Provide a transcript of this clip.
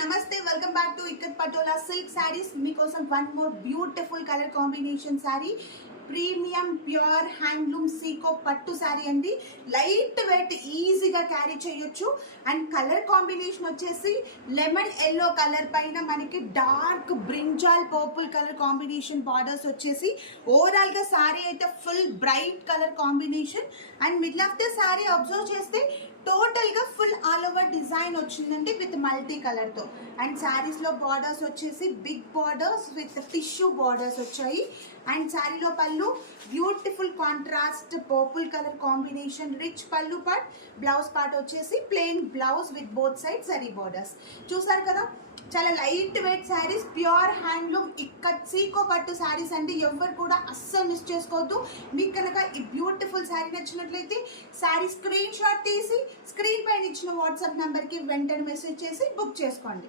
నమస్తే welcome back to Ikkat Patola silk saris. మీకోసం one more beautiful colour combination sari, premium pure handloom సీకో పట్టు శారీ అండి. లైట్ వెయిట్, ఈజీగా క్యారీ చేయొచ్చు. అండ్ కలర్ కాంబినేషన్ వచ్చేసి లెమన్ ఎల్లో కలర్ పైన మనకి dark brinjal purple colour combination borders వచ్చేసి ఓవరాల్గా శారీ అయితే full bright colour combination. And middle of the sari observe చేస్తే టోటల్గా ఫుల్ ఆల్ ఓవర్ డిజైన్ వచ్చిందండి విత్ మల్టీ కలర్తో. అండ్ శారీస్లో బార్డర్స్ వచ్చేసి big borders with tissue borders వచ్చాయి. అండ్ శారీలో pallu beautiful contrast purple colour combination, rich pallu part, blouse part వచ్చేసి plain blouse with both side zari borders. చూసారు కదా, చాలా light weight saris, pure handloom Ikkat సీకో పట్టు శారీస్ అండి. ఎవరు కూడా అస్సలు మిస్ చేసుకోవద్దు. మీకు కనుక ఈ బ్యూటిఫుల్ శారీ నచ్చినట్లయితే శారీ స్క్రీన్ షాట్ తీసి స్క్రీన్ పైన ఇచ్చిన వాట్సాప్ నెంబర్కి వెంటనే మెసేజ్ చేసి బుక్ చేసుకోండి.